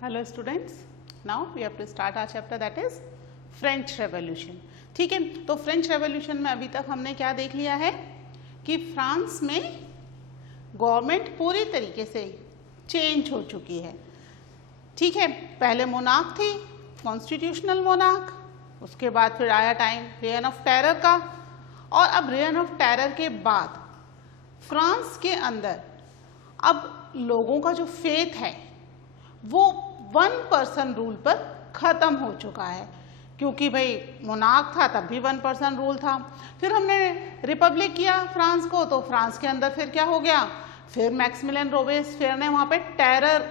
Hello students, now we have to start our chapter that is French Revolution. ठीक है, तो French revolution में अभी तक हमने क्या देख लिया है कि फ्रांस में गवर्नमेंट पूरी तरीके से चेंज हो चुकी है. ठीक है, पहले मोनार्क थी, कॉन्स्टिट्यूशनल मोनार्क, उसके बाद फिर आया टाइम रेन ऑफ टेरर का, और अब रेन ऑफ टेरर के बाद फ्रांस के अंदर अब लोगों का जो फेथ है वो वन पर्सन रूल पर खत्म हो चुका है. क्योंकि भाई मोनार्क था तब भी वन पर्सन रूल था, फिर हमने रिपब्लिक किया फ्रांस को, तो फ्रांस के अंदर फिर क्या हो गया, फिर मैक्सिमिलियन रोबेस्पियर ने वहाँ पे टेरर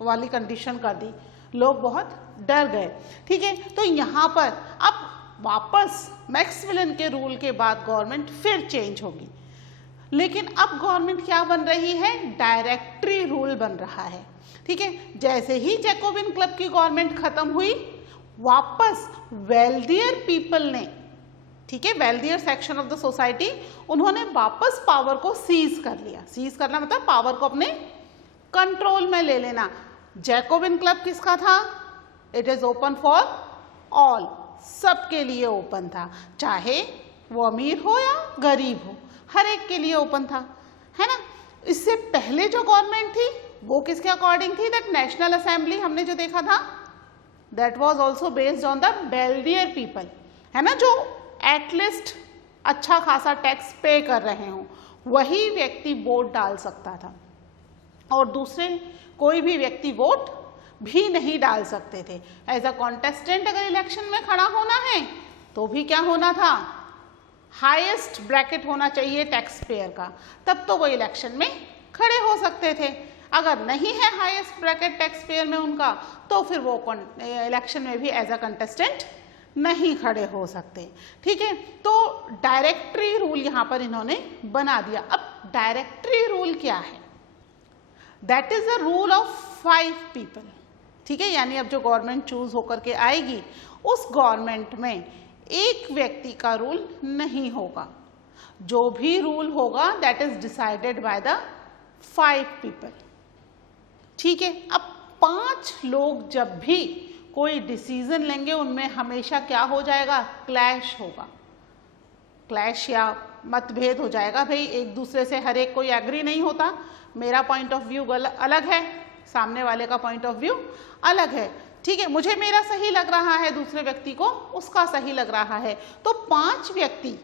वाली कंडीशन कर दी, लोग बहुत डर गए. ठीक है, तो यहाँ पर अब वापस मैक्सिमिलियन के रूल के बाद गवर्नमेंट फिर चेंज होगी. लेकिन अब गवर्नमेंट क्या बन रही है, डायरेक्टरी रूल बन रहा है. ठीक है, जैसे ही जैकोबिन क्लब की गवर्नमेंट खत्म हुई, वापस वेल्दियर पीपल ने, ठीक है, wealthier section of the society, उन्होंने वापस पावर को सीज कर लिया. सीज करना मतलब पावर को अपने कंट्रोल में ले लेना. जैकोबिन क्लब किसका था, it is open for all, सबके लिए ओपन था, चाहे वो अमीर हो या गरीब हो, हर एक के लिए ओपन था, है ना. इससे पहले जो गवर्नमेंट थी वो किसके अकॉर्डिंग थी, दैट नेशनल असेंबली हमने जो देखा था, that was also based on the wealthier people, है ना, जो एटलीस्ट अच्छा खासा टैक्स पे कर रहे हो, वही व्यक्ति वोट डाल सकता था, और दूसरे कोई भी व्यक्ति वोट भी नहीं डाल सकते थे. एज अ कॉन्टेस्टेंट अगर इलेक्शन में खड़ा होना है तो भी क्या होना था, हाईएस्ट ब्रैकेट होना चाहिए टैक्स पेयर का, तब तो वो इलेक्शन में खड़े हो सकते थे. अगर नहीं है हाईएस्ट ब्रैकेट टैक्स पेयर में उनका, तो फिर वो इलेक्शन में भी एज अ कंटेस्टेंट नहीं खड़े हो सकते. ठीक है, तो डायरेक्टरी रूल यहाँ पर इन्होंने बना दिया. अब डायरेक्टरी रूल क्या है, that is a rule of 5 people. ठीक है, यानी अब जो गवर्नमेंट चूज होकर के आएगी, उस गवर्नमेंट में एक व्यक्ति का रूल नहीं होगा, जो भी रूल होगा that is decided by the 5 people. ठीक है, अब 5 लोग जब भी कोई डिसीजन लेंगे उनमें हमेशा क्या हो जाएगा, क्लैश होगा, क्लैश या मतभेद हो जाएगा. भाई एक दूसरे से हर एक कोई एग्री नहीं होता, मेरा पॉइंट ऑफ व्यू अलग है, सामने वाले का पॉइंट ऑफ व्यू अलग है. ठीक है, मुझे मेरा सही लग रहा है, दूसरे व्यक्ति को उसका सही लग रहा है, तो 5 व्यक्ति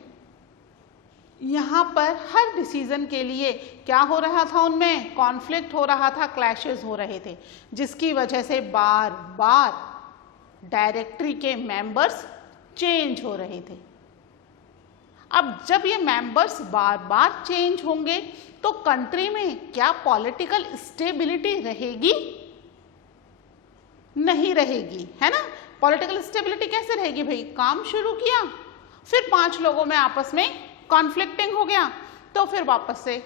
यहाँ पर हर डिसीजन के लिए क्या हो रहा था, उनमें कॉन्फ्लिक्ट हो रहा था, क्लैशेस हो रहे थे, जिसकी वजह से बार बार डायरेक्टरी के मेंबर्स चेंज हो रहे थे. अब जब ये मेंबर्स बार बार चेंज होंगे तो कंट्री में क्या पॉलिटिकल स्टेबिलिटी रहेगी, नहीं रहेगी, है ना. पॉलिटिकल स्टेबिलिटी कैसे रहेगी, भाई काम शुरू किया, फिर 5 लोगों में आपस में कॉन्फ्लिक्टिंग हो गया, तो फिर वापस से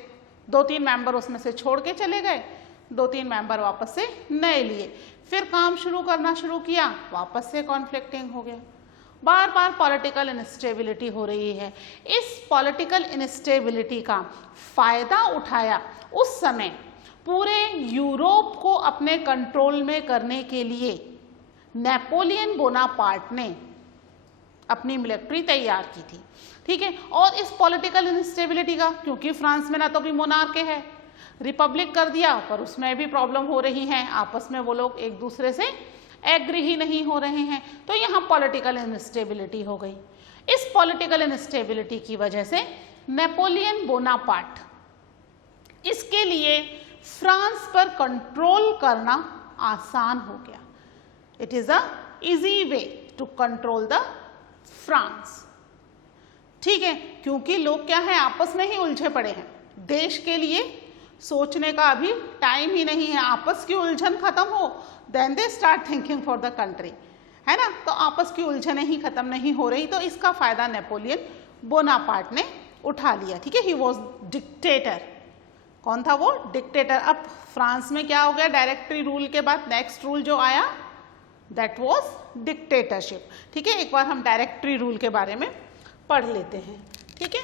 2-3 मेंबर उसमें से छोड़ के चले गए, 2-3 मेंबर वापस से नए लिए, फिर काम करना शुरू किया, वापस से कॉन्फ्लिक्टिंग हो गया. बार बार पॉलिटिकल इनस्टेबिलिटी हो रही है. इस पॉलिटिकल इनस्टेबिलिटी का फायदा उठाया उस समय पूरे यूरोप को अपने कंट्रोल में करने के लिए नेपोलियन बोनापार्ट ने अपनी मिलिट्री तैयार की थी. ठीक है, और इस पॉलिटिकल इनस्टेबिलिटी का, क्योंकि फ्रांस में ना तो भी मोनार्क है, रिपब्लिक कर दिया पर उसमें भी प्रॉब्लम हो रही है, आपस में वो लोग एक दूसरे से एग्री ही नहीं हो रहे हैं, तो यहाँ पॉलिटिकल इनस्टेबिलिटी हो गई. इस पॉलिटिकल इनस्टेबिलिटी की वजह से नेपोलियन बोनापार्ट, इसके लिए फ्रांस पर कंट्रोल करना आसान हो गया. It is a easy way to control the France. ठीक है, क्योंकि लोग क्या है, आपस में ही उलझे पड़े हैं, देश के लिए सोचने का अभी टाइम ही नहीं है. आपस की उलझन खत्म हो, then they start thinking for the country, है ना. तो आपस की उलझनें ही खत्म नहीं हो रही, तो इसका फायदा नेपोलियन बोनापार्ट ने उठा लिया. ठीक है, ही वॉज डिक्टेटर. कौन था वो, डिक्टेटर. अब फ्रांस में क्या हो गया, डायरेक्टरी रूल के बाद नेक्स्ट रूल जो आया दैट वॉज डिक्टेटरशिप. ठीक है, एक बार हम डायरेक्टरी रूल के बारे में पढ़ लेते हैं. ठीक है,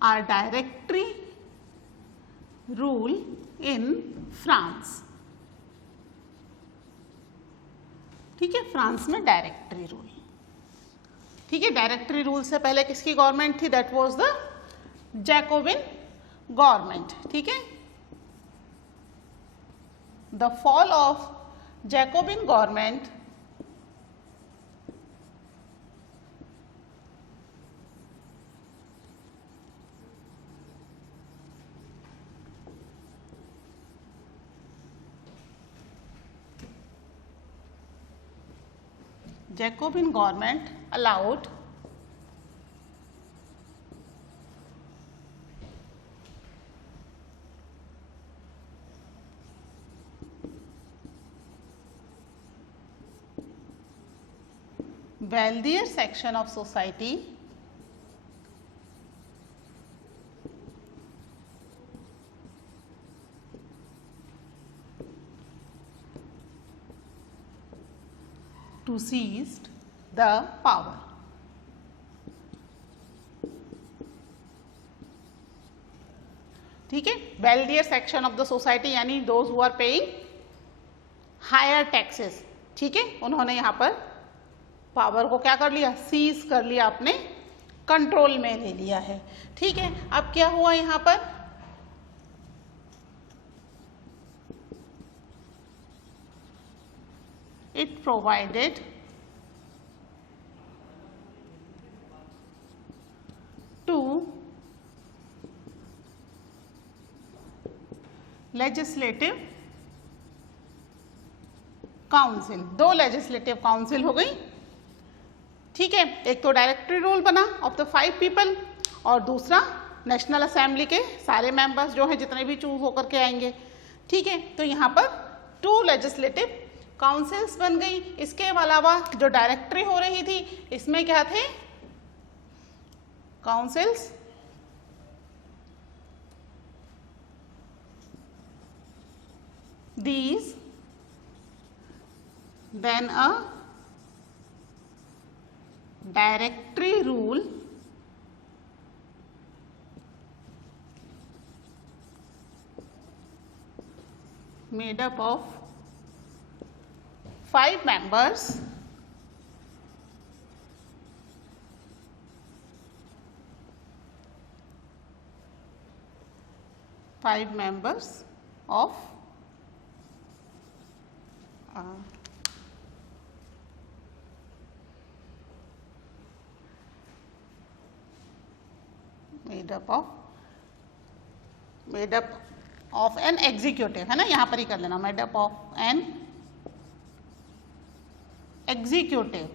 are directory rule in France. ठीक है, फ्रांस में डायरेक्टरी रूल. ठीक है, डायरेक्टरी रूल से पहले किसकी गवर्नमेंट थी? That was the Jacobian government. ठीक है, the fall of Jacobian government Jacobin government allowed wealthier section of society to seize the power. ठीक है, wealthier section of the society यानी those who are paying higher taxes. ठीक है, उन्होंने यहाँ पर पावर को क्या कर लिया? सीज कर लिया, अपने कंट्रोल में ले लिया है. ठीक है, अब क्या हुआ यहाँ पर? It provided to legislative council. दो लेजिस्लेटिव काउंसिल हो गई. ठीक है, एक तो डायरेक्टरी रूल बना ऑफ द 5 पीपल और दूसरा नेशनल असेंबली के सारे मेंबर्स जो हैं जितने भी चूज होकर के आएंगे. ठीक है, तो यहाँ पर 2 लेजिस्लेटिव काउंसिल्स बन गई. इसके अलावा जो डायरेक्टरी हो रही थी इसमें क्या थे? Councils these then a directory rule made up of 5 members of made up of an executive, है ना, यहाँ पर ही कर लेना, made up of an executive.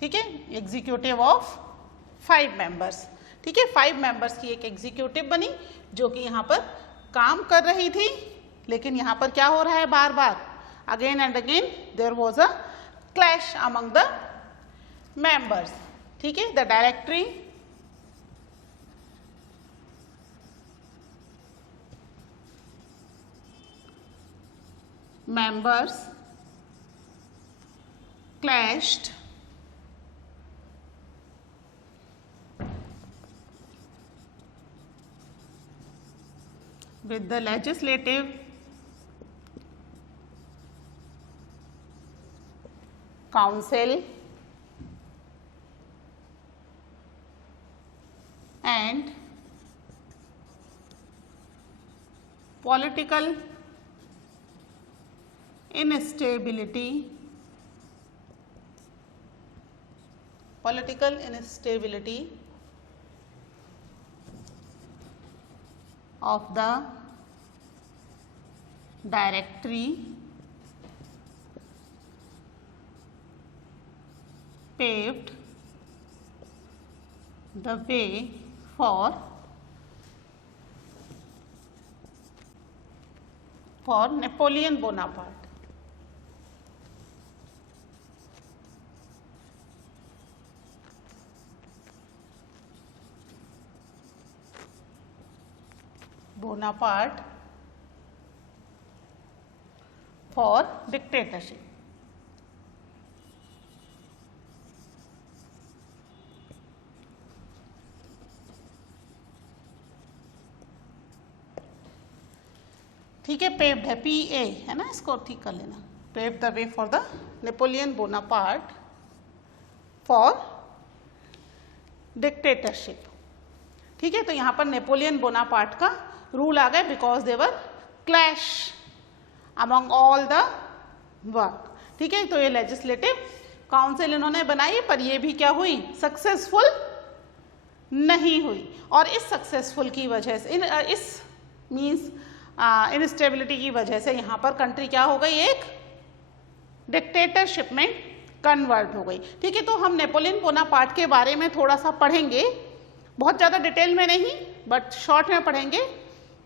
ठीक है, एग्जीक्यूटिव ऑफ 5 मेंबर्स. ठीक है, 5 मेंबर्स की एक एग्जीक्यूटिव बनी जो कि यहाँ पर काम कर रही थी. लेकिन यहाँ पर क्या हो रहा है? बार बार again and again there was a clash among the members. ठीक है, the directory members clashed with the legislative council and political instability of the directory paved the way for Napoleon Bonaparte. Bonaparte for dictatorship. ठीक है, paved है, PA है ना, इसको ठीक कर लेना, paved the way for the Napoleon Bonaparte for dictatorship. ठीक है, तो यहाँ पर नेपोलियन बोनापार्ट का रूल आ गया because they were clash among all the work. ठीक है, तो ये लेजिस्लेटिव काउंसिल इन्होंने बनाई, पर ये भी क्या हुई, सक्सेसफुल नहीं हुई। और इस सक्सेसफुल की वजह से इस मीन्स इनस्टेबिलिटी की वजह से यहाँ पर कंट्री क्या हो गई, एक डिक्टेटरशिप में कन्वर्ट हो गई। ठीक है, तो हम नेपोलियन बोनापार्ट के बारे में थोड़ा सा पढ़ेंगे, बहुत ज़्यादा डिटेल में नहीं बट शॉर्ट में पढ़ेंगे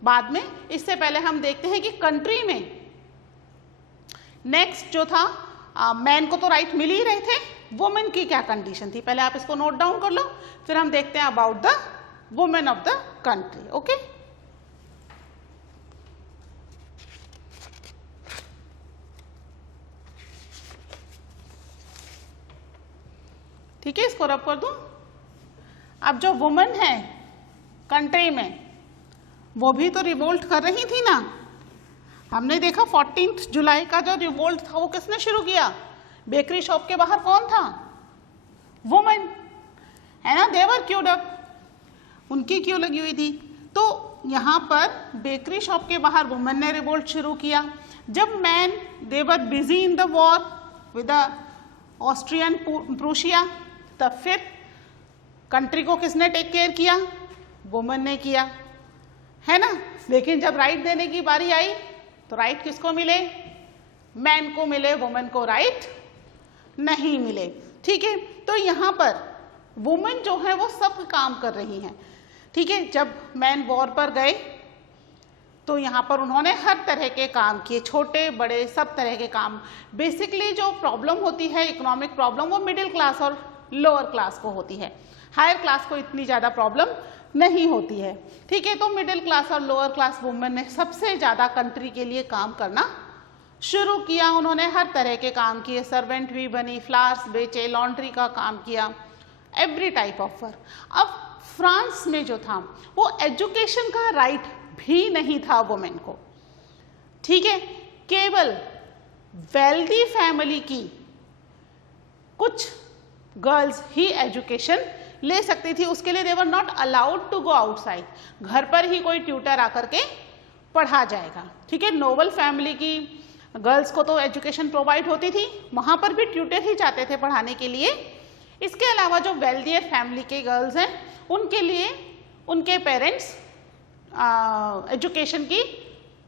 बाद में। इससे पहले हम देखते हैं कि कंट्री में नेक्स्ट जो था, मैन को तो राइट मिल ही रहे थे, वुमेन की क्या कंडीशन थी, पहले आप इसको नोट डाउन कर लो, फिर हम देखते हैं about the women of the country. Okay, ठीक है, इसको रब कर दूं। अब जो वुमेन है कंट्री में, वो भी तो रिवोल्ट कर रही थी ना। हमने देखा 14 जुलाई का जो रिवोल्ट था वो किसने शुरू किया, बेकरी शॉप के बाहर कौन था, वुमेन है ना, देवर क्यूड अप, उनकी क्यों लगी हुई थी। तो यहाँ पर बेकरी शॉप के बाहर वुमेन ने रिवोल्ट शुरू किया। जब man they were busy in the war with Austrian Prussia, तब फिर कंट्री को किसने टेक केयर किया, वुमेन ने किया, है ना। लेकिन जब राइट देने की बारी आई तो राइट किसको मिले, मैन को मिले, वुमेन को राइट नहीं मिले। ठीक है, तो यहाँ पर वुमेन जो है वो सब काम कर रही हैं। ठीक है, जब मैन वॉर पर गए तो यहाँ पर उन्होंने हर तरह के काम किए, छोटे बड़े सब तरह के काम। बेसिकली जो प्रॉब्लम होती है इकोनॉमिक प्रॉब्लम, वो मिडिल क्लास और लोअर क्लास को होती है, हायर क्लास को इतनी ज़्यादा प्रॉब्लम नहीं होती है। ठीक है, तो मिडिल क्लास और लोअर क्लास वुमेन ने सबसे ज़्यादा कंट्री के लिए काम करना शुरू किया। उन्होंने हर तरह के काम किए, सर्वेंट भी बनी, फ्लावर्स बेचे, लॉन्ड्री का काम किया, एवरी टाइप ऑफ वर्क। अब फ्रांस में जो था वो एजुकेशन का राइट भी नहीं था वुमेन को। ठीक है, केवल वेल्दी फैमिली की कुछ गर्ल्स ही एजुकेशन ले सकती थी, उसके लिए they were not allowed to go outside, घर पर ही कोई ट्यूटर आकर के पढ़ा जाएगा। ठीक है, नोबल फैमिली की गर्ल्स को तो एजुकेशन प्रोवाइड होती थी, वहाँ पर भी ट्यूटर ही जाते थे पढ़ाने के लिए। इसके अलावा जो वेल्दियर फैमिली के गर्ल्स हैं उनके लिए उनके पेरेंट्स एजुकेशन की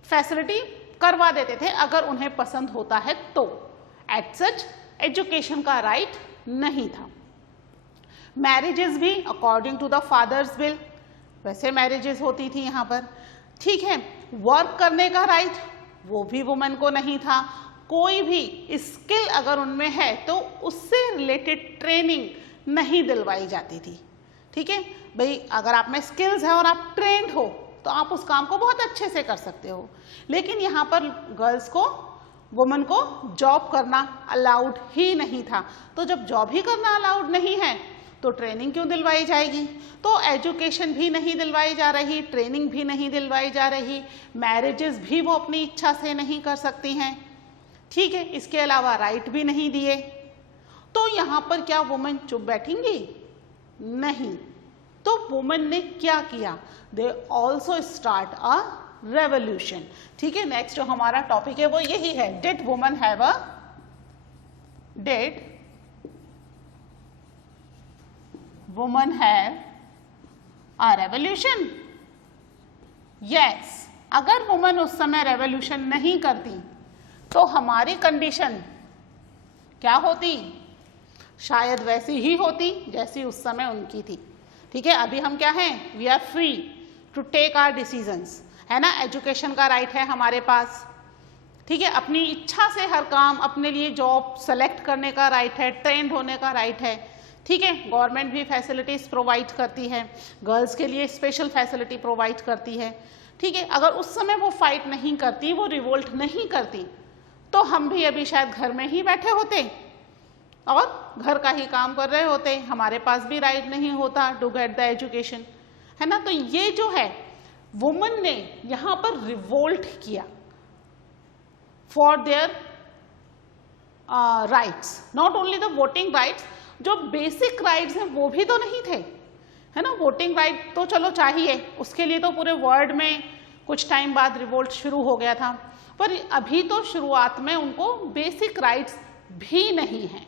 फैसिलिटी करवा देते थे अगर उन्हें पसंद होता है तो। एट सच एजुकेशन का राइट नहीं था। मैरिजेस भी according to the father's will वैसे मैरिजेस होती थी यहाँ पर। ठीक है, वर्क करने का राइट वो भी वुमेन को नहीं था। कोई भी स्किल अगर उनमें है तो उससे रिलेटेड ट्रेनिंग नहीं दिलवाई जाती थी। ठीक है भाई, अगर आप में स्किल्स है और आप ट्रेंड हो तो आप उस काम को बहुत अच्छे से कर सकते हो, लेकिन यहाँ पर गर्ल्स को, वुमेन को जॉब करना अलाउड ही नहीं था। तो जब जॉब ही करना अलाउड नहीं है तो ट्रेनिंग क्यों दिलवाई जाएगी। तो एजुकेशन भी नहीं दिलवाई जा रही, ट्रेनिंग भी नहीं दिलवाई जा रही, मैरिजेस भी वो अपनी इच्छा से नहीं कर सकती हैं। ठीक है, इसके अलावा राइट भी नहीं दिए। तो यहाँ पर क्या वुमेन चुप बैठेंगी, नहीं। तो वुमेन ने क्या किया, they also start a revolution. ठीक है, नेक्स्ट जो हमारा टॉपिक है वो यही है, did women have a women have a revolution? Yes, अगर वुमेन उस समय रेवोल्यूशन नहीं करती तो हमारी कंडीशन क्या होती, शायद वैसी ही होती जैसी उस समय उनकी थी। ठीक है, अभी हम क्या हैं, we are free to take our decisions, है ना, एजुकेशन का राइट है हमारे पास। ठीक है, अपनी इच्छा से हर काम, अपने लिए जॉब सेलेक्ट करने का राइट है, ट्रेंड होने का राइट है। ठीक है, गवर्नमेंट भी फैसिलिटीज प्रोवाइड करती है, गर्ल्स के लिए स्पेशल फैसिलिटी प्रोवाइड करती है। ठीक है, अगर उस समय वो फाइट नहीं करती, वो रिवोल्ट नहीं करती, तो हम भी अभी शायद घर में ही बैठे होते और घर का ही काम कर रहे होते, हमारे पास भी राइट नहीं होता टू गेट द एजुकेशन, है ना। तो ये जो है वुमेन ने यहाँ पर रिवोल्ट किया, for their rights, not only the voting rights, जो बेसिक राइट्स हैं वो भी तो नहीं थे, है ना। वोटिंग राइट तो चलो चाहिए, उसके लिए तो पूरे वर्ल्ड में कुछ टाइम बाद रिवोल्ट शुरू हो गया था, पर अभी तो शुरुआत में उनको बेसिक राइट्स भी नहीं हैं।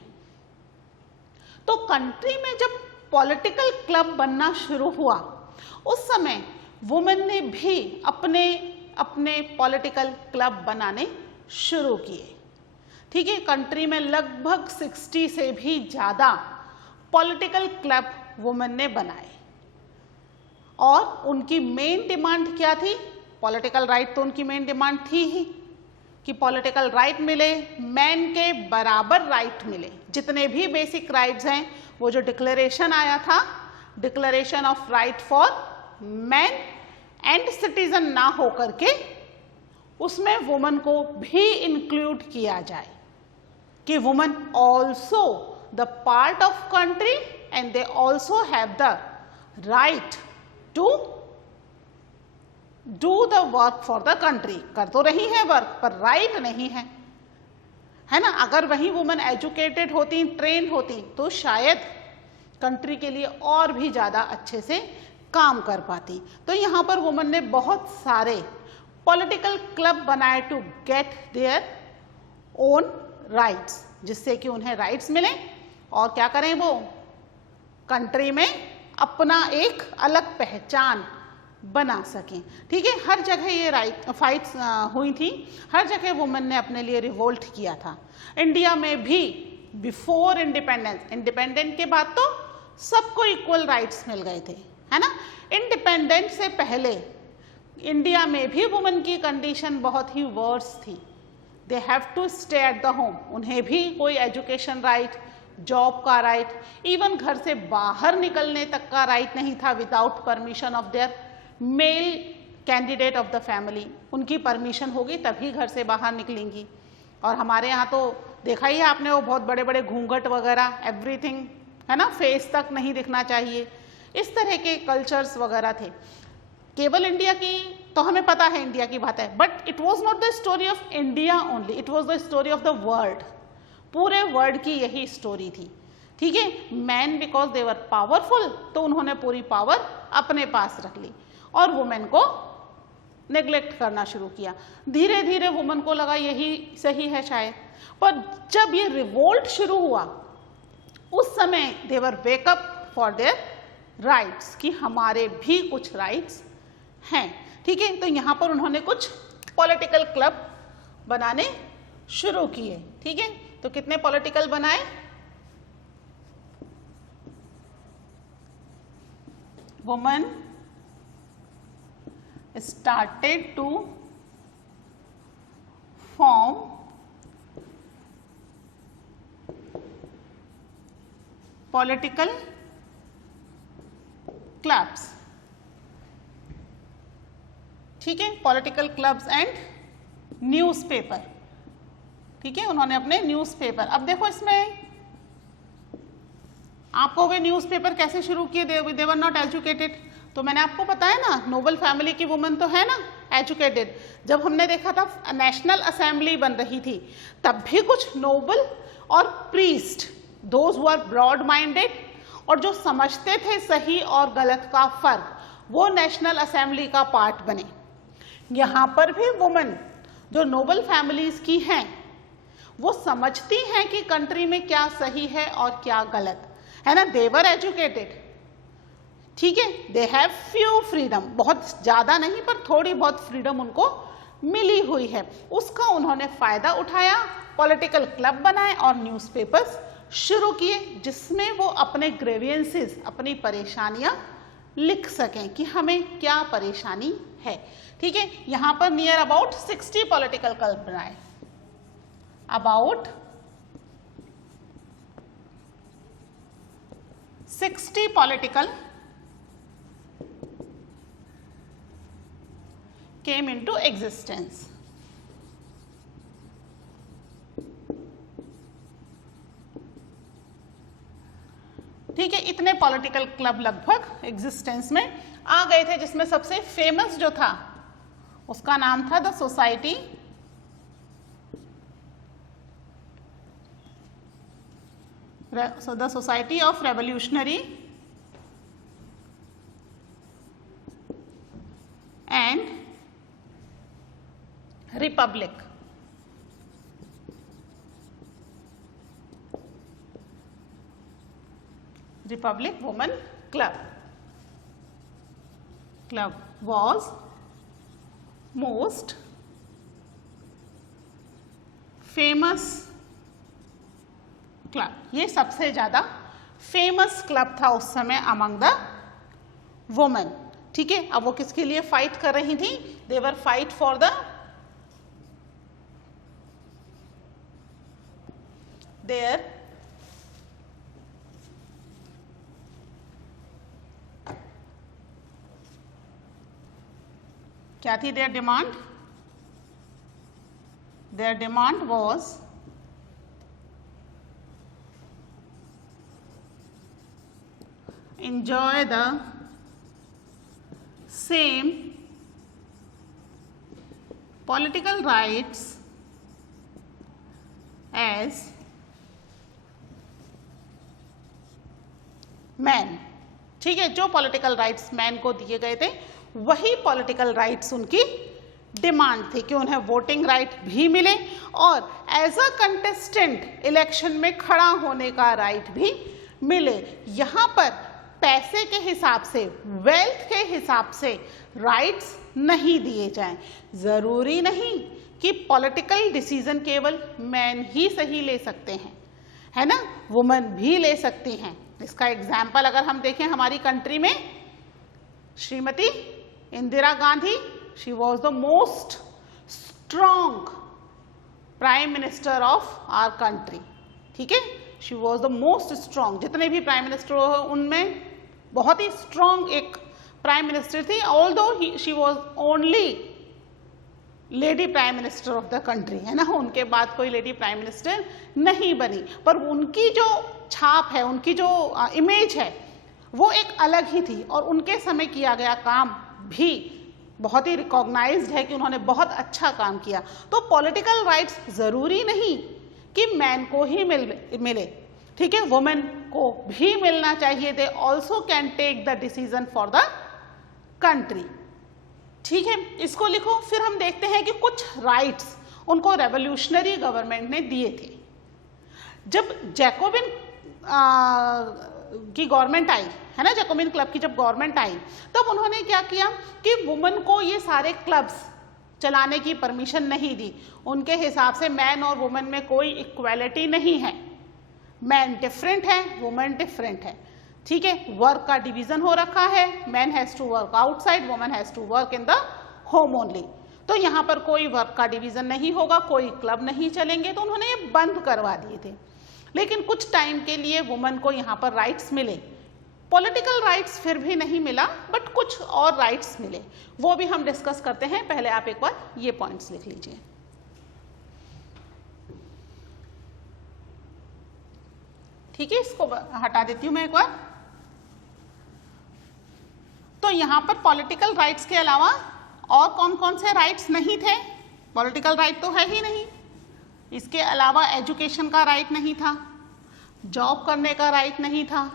तो कंट्री में जब पॉलिटिकल क्लब बनना शुरू हुआ उस समय वुमेन ने भी अपने अपने पॉलिटिकल क्लब बनाने शुरू किए, ठीक है। कंट्री में लगभग 60 से भी ज़्यादा पॉलिटिकल क्लब वुमेन ने बनाए और उनकी मेन डिमांड क्या थी? पॉलिटिकल राइट तो उनकी मेन डिमांड थी ही कि पॉलिटिकल राइट मिले, मैन के बराबर राइट मिले, जितने भी बेसिक राइट्स हैं। वो जो डिक्लेरेशन आया था, declaration of right for man and citizen ना हो करके उसमें वुमन को भी इंक्लूड किया जाए कि woman also the part of country and they also have the right to do the work for the country. कर तो रही है वर्क, पर राइट नहीं है, है ना। अगर वही वुमन एजुकेटेड होती, ट्रेन होती, तो शायद कंट्री के लिए और भी ज़्यादा अच्छे से काम कर पाती। तो यहाँ पर वुमन ने बहुत सारे पॉलिटिकल क्लब बनाए to get their own rights, जिससे कि उन्हें राइट्स मिले और क्या करें, वो कंट्री में अपना एक अलग पहचान बना सकें, ठीक है। हर जगह ये राइट फाइट्स हुई थी, हर जगह वुमेन ने अपने लिए रिवोल्ट किया था। इंडिया में भी बिफोर इंडिपेंडेंस, इंडिपेंडेंट के बाद तो सबको इक्वल राइट्स मिल गए थे, है ना। इंडिपेंडेंट से पहले इंडिया में भी वुमेन की कंडीशन बहुत ही वर्स थी। They have to stay at the home, उन्हें भी कोई एजुकेशन राइट, जॉब का राइट, इवन घर से बाहर निकलने तक का राइट नहीं था without permission of their male candidate of the family. उनकी परमिशन होगी तभी घर से बाहर निकलेंगी। और हमारे यहाँ तो देखा ही है आपने, वो बहुत बड़े बड़े घूंघट वगैरह, एवरीथिंग, है ना, फेस तक नहीं दिखना चाहिए, इस तरह के कल्चर्स वगैरह थे। केवल इंडिया की तो हमें पता है, इंडिया की बात है, but it was not the story of India only, it was the story of the world. पूरे वर्ल्ड की यही स्टोरी थी, ठीक है। Man because they were powerful, तो उन्होंने पूरी पावर अपने पास रख ली और वुमेन को नेग्लेक्ट करना शुरू किया। धीरे धीरे वुमेन को लगा यही सही है शायद, पर जब ये रिवोल्ट शुरू हुआ उस समय दे वर वेकअप फॉर देयर राइट्स, कि हमारे भी कुछ राइट्स हैं, ठीक है। तो यहाँ पर उन्होंने कुछ पॉलिटिकल क्लब बनाने शुरू किए, ठीक है। तो कितने पॉलिटिकल बनाए? Women started to form political clubs, ठीक है। पॉलिटिकल क्लब्स एंड न्यूज़पेपर, ठीक है। उन्होंने अपने न्यूज़पेपर, अब देखो इसमें आप कहोगे न्यूज़पेपर कैसे शुरू किए? दे वर नॉट एजुकेटेड, तो मैंने आपको बताया ना, नोबल फैमिली की वुमन तो है ना एजुकेटेड। जब हमने देखा था नेशनल असेंबली बन रही थी, तब भी कुछ नोबल और priest, those who are broad minded और जो समझते थे सही और गलत का फर्क, वो नेशनल असेंबली का पार्ट बने। यहाँ पर भी वुमन जो नोबल फैमिलीज की हैं, वो समझती हैं कि कंट्री में क्या सही है और क्या गलत है ना। दे वर एजुकेटेड, ठीक है। दे हैव फ्यू फ्रीडम, बहुत ज़्यादा नहीं पर थोड़ी बहुत फ्रीडम उनको मिली हुई है, उसका उन्होंने फ़ायदा उठाया, पॉलिटिकल क्लब बनाए और न्यूज़पेपर्स शुरू किए, जिसमें वो अपने ग्रेवियंसेस, अपनी परेशानियां लिख सकें कि हमें क्या परेशानी है, ठीक है। यहाँ पर नियर अबाउट 60 पॉलिटिकल क्लब बनाए, about 60 political came into existence, ठीक है। इतने पॉलिटिकल क्लब लगभग एग्जिस्टेंस में आ गए थे, जिसमें सबसे फेमस जो था उसका नाम था the society So the Society of Revolutionary and Republic. Republic Women Club was most famous club, ये सबसे ज्यादा फेमस क्लब था उस समय अमंग द वुमेन। ठीक है, अब वो किसके लिए फाइट कर रही थी? दे वर फाइट फॉर द देयर क्या थी their demand? Their demand was enjoy the same political rights as men। ठीक है, जो पॉलिटिकल राइट्स मैन को दिए गए थे वही पॉलिटिकल राइट्स उनकी डिमांड थी कि उन्हें वोटिंग राइट भी मिले और एज अ कंटेस्टेंट इलेक्शन में खड़ा होने का राइट भी मिले। यहाँ पर पैसे के हिसाब से, वेल्थ के हिसाब से राइट्स नहीं दिए जाएं। जरूरी नहीं कि पॉलिटिकल डिसीजन केवल मैन ही सही ले सकते हैं, है ना, वुमेन भी ले सकती हैं। इसका एग्जाम्पल अगर हम देखें हमारी कंट्री में, Shrimati Indira Gandhi, she was the most strong prime minister of our country। ठीक है, she was the most strong, जितने भी प्राइम मिनिस्टर हो उनमें बहुत ही स्ट्रॉन्ग एक प्राइम मिनिस्टर थी। although she was only lady prime minister of the country, है ना, उनके बाद कोई लेडी प्राइम मिनिस्टर नहीं बनी, पर उनकी जो छाप है, उनकी जो इमेज है वो एक अलग ही थी और उनके समय किया गया काम भी बहुत ही रिकॉग्नाइज्ड है कि उन्होंने बहुत अच्छा काम किया। तो पॉलिटिकल राइट्स जरूरी नहीं कि मैन को ही मिले, ठीक है, वुमेन को भी मिलना चाहिए। They also can take the decision for the country. ठीक है, इसको लिखो। फिर हम देखते हैं कि कुछ राइट्स उनको रेवोल्यूशनरी गवर्नमेंट ने दिए थे। जब जैकोबिन की गवर्नमेंट आई, है ना, जैकोबिन क्लब की जब गवर्नमेंट आई तब उन्होंने क्या किया कि वुमेन को ये सारे क्लब्स चलाने की परमिशन नहीं दी। उनके हिसाब से मैन और वुमेन में कोई इक्वालिटी नहीं है, मैन डिफरेंट है, वुमेन डिफरेंट है। ठीक है, वर्क का डिवीजन हो रखा है, man has to work outside, women has to work in the home only. तो यहाँ पर कोई वर्क का डिवीजन नहीं होगा, कोई क्लब नहीं चलेंगे, तो उन्होंने ये बंद करवा दिए थे। लेकिन कुछ टाइम के लिए वुमेन को यहाँ पर राइट्स मिले, पॉलिटिकल राइट्स फिर भी नहीं मिला, बट कुछ और राइट्स मिले, वो भी हम डिस्कस करते हैं। पहले आप एक बार ये पॉइंट्स लिख लीजिए। ठीक है, इसको हटा देती हूं मैं एक बार। तो यहाँ पर पॉलिटिकल राइट्स के अलावा और कौन कौन से राइट्स नहीं थे? पॉलिटिकल राइट तो है ही नहीं, इसके अलावा एजुकेशन का राइट नहीं था, जॉब करने का राइट नहीं था,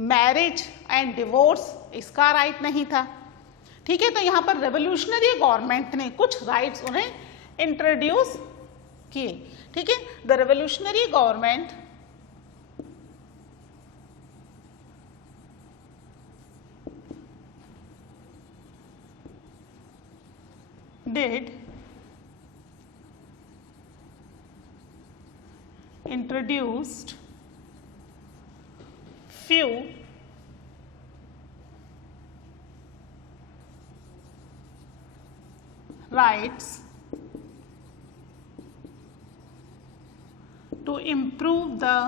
मैरिज एंड डिवोर्स इसका राइट नहीं था। ठीक है, तो यहाँ पर रेवोल्यूशनरी गवर्नमेंट ने कुछ राइट्स उन्हें इंट्रोड्यूस किए। ठीक है, the revolutionary government did introduced few rights to improve the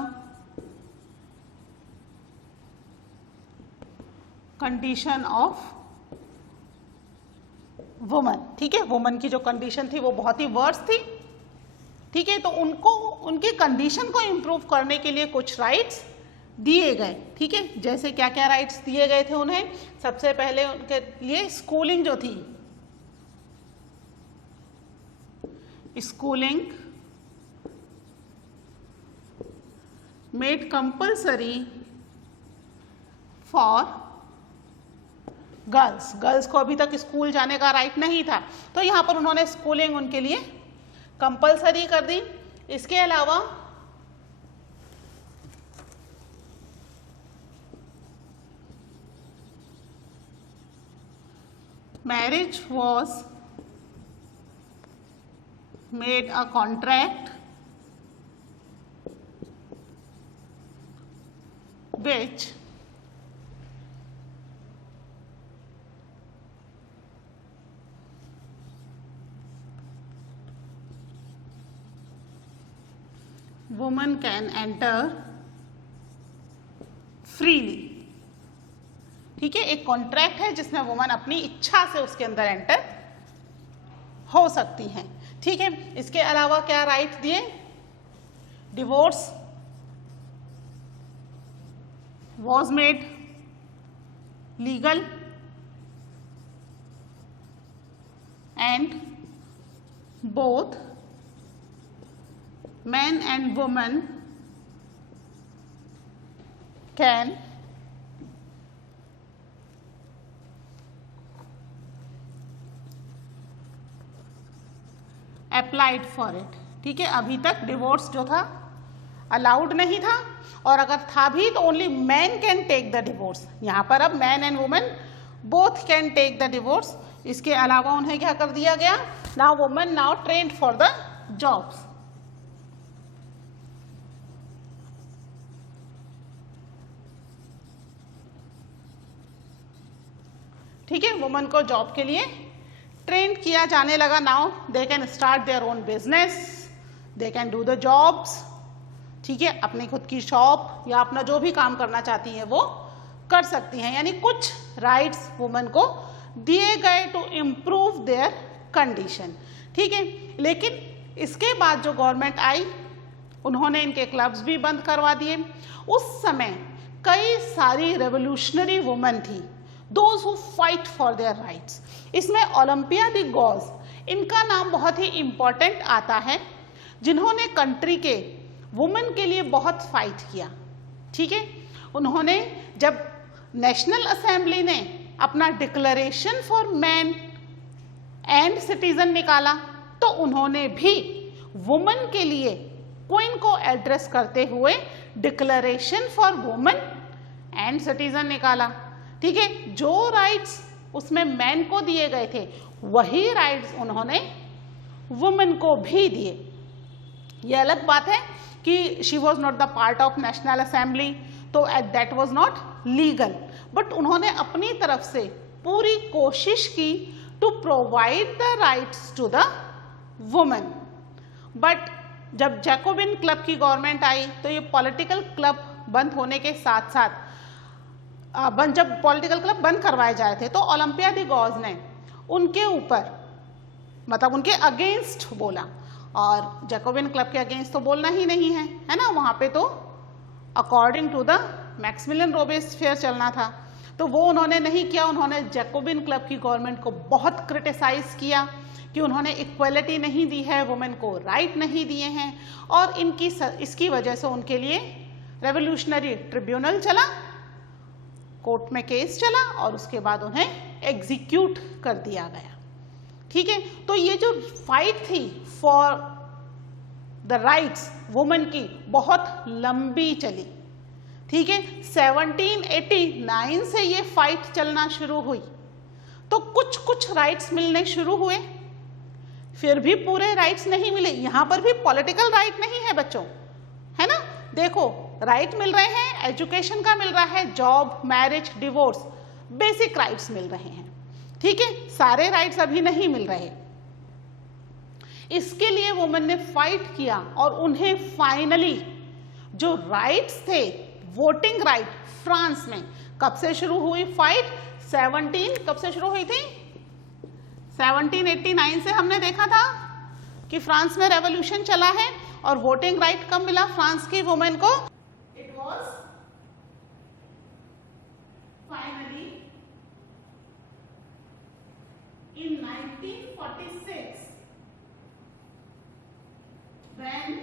condition of woman. ठीक है, वुमन की जो कंडीशन थी वो बहुत ही वर्स थी। ठीक है, तो उनको उनकी कंडीशन को इम्प्रूव करने के लिए कुछ राइट्स दिए गए। ठीक है, जैसे क्या क्या राइट्स दिए गए थे उन्हें? सबसे पहले उनके लिए स्कूलिंग जो थी, schooling made compulsory for girls. Girls को अभी तक स्कूल जाने का राइट नहीं था, तो यहाँ पर उन्होंने स्कूलिंग उनके लिए कंपल्सरी कर दी। इसके अलावा marriage was made a contract which woman can enter freely। ठीक है, एक कॉन्ट्रैक्ट है जिसमें वुमन अपनी इच्छा से उसके अंदर एंटर हो सकती हैं। ठीक है, इसके अलावा क्या राइट दिए? Divorce was made legal and both men and women can applied for it। ठीक है, अभी तक डिवोर्स जो था अलाउड नहीं था, और अगर था भी तो only man can take the divorce. यहाँ पर अब man and women both can take the divorce. इसके अलावा उन्हें क्या कर दिया गया? Now women now trained for the jobs. ठीक है, वुमेन को जॉब के लिए ट्रेन किया जाने लगा। Now they can start their own business, they can do the jobs. ठीक है, अपनी खुद की शॉप या अपना जो भी काम करना चाहती हैं वो कर सकती हैं। यानी कुछ राइट्स वुमेन को दिए गए टू इम्प्रूव देयर कंडीशन। ठीक है, लेकिन इसके बाद जो गवर्नमेंट आई उन्होंने इनके क्लब्स भी बंद करवा दिए। उस समय कई सारी रेवोल्यूशनरी वुमेन थी, those who fight for their rights. इसमें ओलंपिया द गॉज, इनका नाम बहुत ही इंपॉर्टेंट आता है, जिन्होंने कंट्री के वुमेन के लिए बहुत फाइट किया। ठीक है, उन्होंने जब नेशनल असेंबली ने अपना declaration for man and citizen निकाला तो उन्होंने भी वुमेन के लिए क्वीन को एड्रेस करते हुए declaration for women and citizen निकाला। ठीक है, जो राइट्स उसमें मैन को दिए गए थे वही राइट्स उन्होंने वुमेन को भी दिए। ये अलग बात है कि she was not the part of national assembly, तो that was not legal, but उन्होंने अपनी तरफ से पूरी कोशिश की to provide the rights to the women. But जब जैकोबिन क्लब की गवर्नमेंट आई तो ये पॉलिटिकल क्लब बंद होने के साथ साथ जब पॉलिटिकल क्लब बंद करवाए जाए थे तो ओलंपिया द गॉज ने उनके ऊपर मतलब उनके अगेंस्ट बोला, और जैकोबिन क्लब के अगेंस्ट तो बोलना ही नहीं है, है ना। वहाँ पे तो according to the Maximilien Robespierre चलना था, तो वो उन्होंने नहीं किया। उन्होंने जैकोबिन क्लब की गवर्नमेंट को बहुत क्रिटिसाइज किया कि उन्होंने इक्वलिटी नहीं दी है, वुमेन को राइट नहीं दिए हैं, और इसकी वजह से उनके लिए रेवोल्यूशनरी ट्रिब्यूनल चला, कोर्ट में केस चला और उसके बाद उन्हें एग्जीक्यूट कर दिया गया। ठीक है, तो ये जो फाइट थी फॉर द राइट्स वुमेन की बहुत लंबी चली। ठीक है, 1789 से ये फाइट चलना शुरू हुई, तो कुछ कुछ राइट्स मिलने शुरू हुए, फिर भी पूरे राइट्स नहीं मिले। यहां पर भी पॉलिटिकल राइट नहीं है बच्चों, है ना। देखो, राइट मिल रहे हैं, एजुकेशन का मिल रहा है, job, marriage, divorce, basic rights मिल रहे हैं। ठीक है, सारे राइट्स अभी नहीं मिल रहे। इसके लिए वुमेन ने फाइट किया और उन्हें फाइनली जो राइट्स थे, वोटिंग राइट, फ्रांस में कब से शुरू हुई फाइट? कब से शुरू हुई थी? 1789 से हमने देखा था कि फ्रांस में रेवोल्यूशन चला है, और वोटिंग राइट कब मिला फ्रांस की वुमेन को? It was finally in 1946 when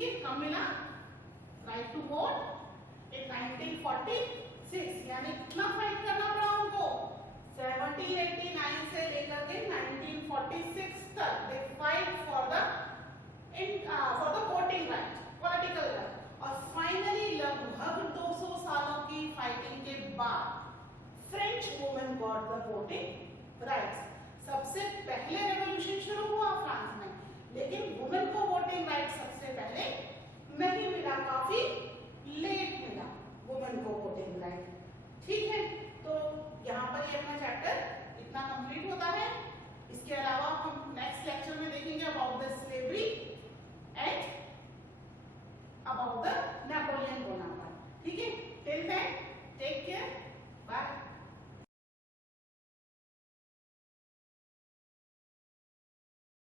ठीक है, कब मिला राइट टू वोट इन 1946, यानी कितना फाइट करना पड़ा उनको 1789 से लेकर के 1946 तक they fight for the voting right, political right. और फाइनली लगभग 200 सालों की फाइटिंग के बाद French women got the voting rights. सबसे पहले रेवोल्यूशन शुरू हुआ फ्रांस में, लेकिन वुमेन को वोटिंग राइट सबसे पहले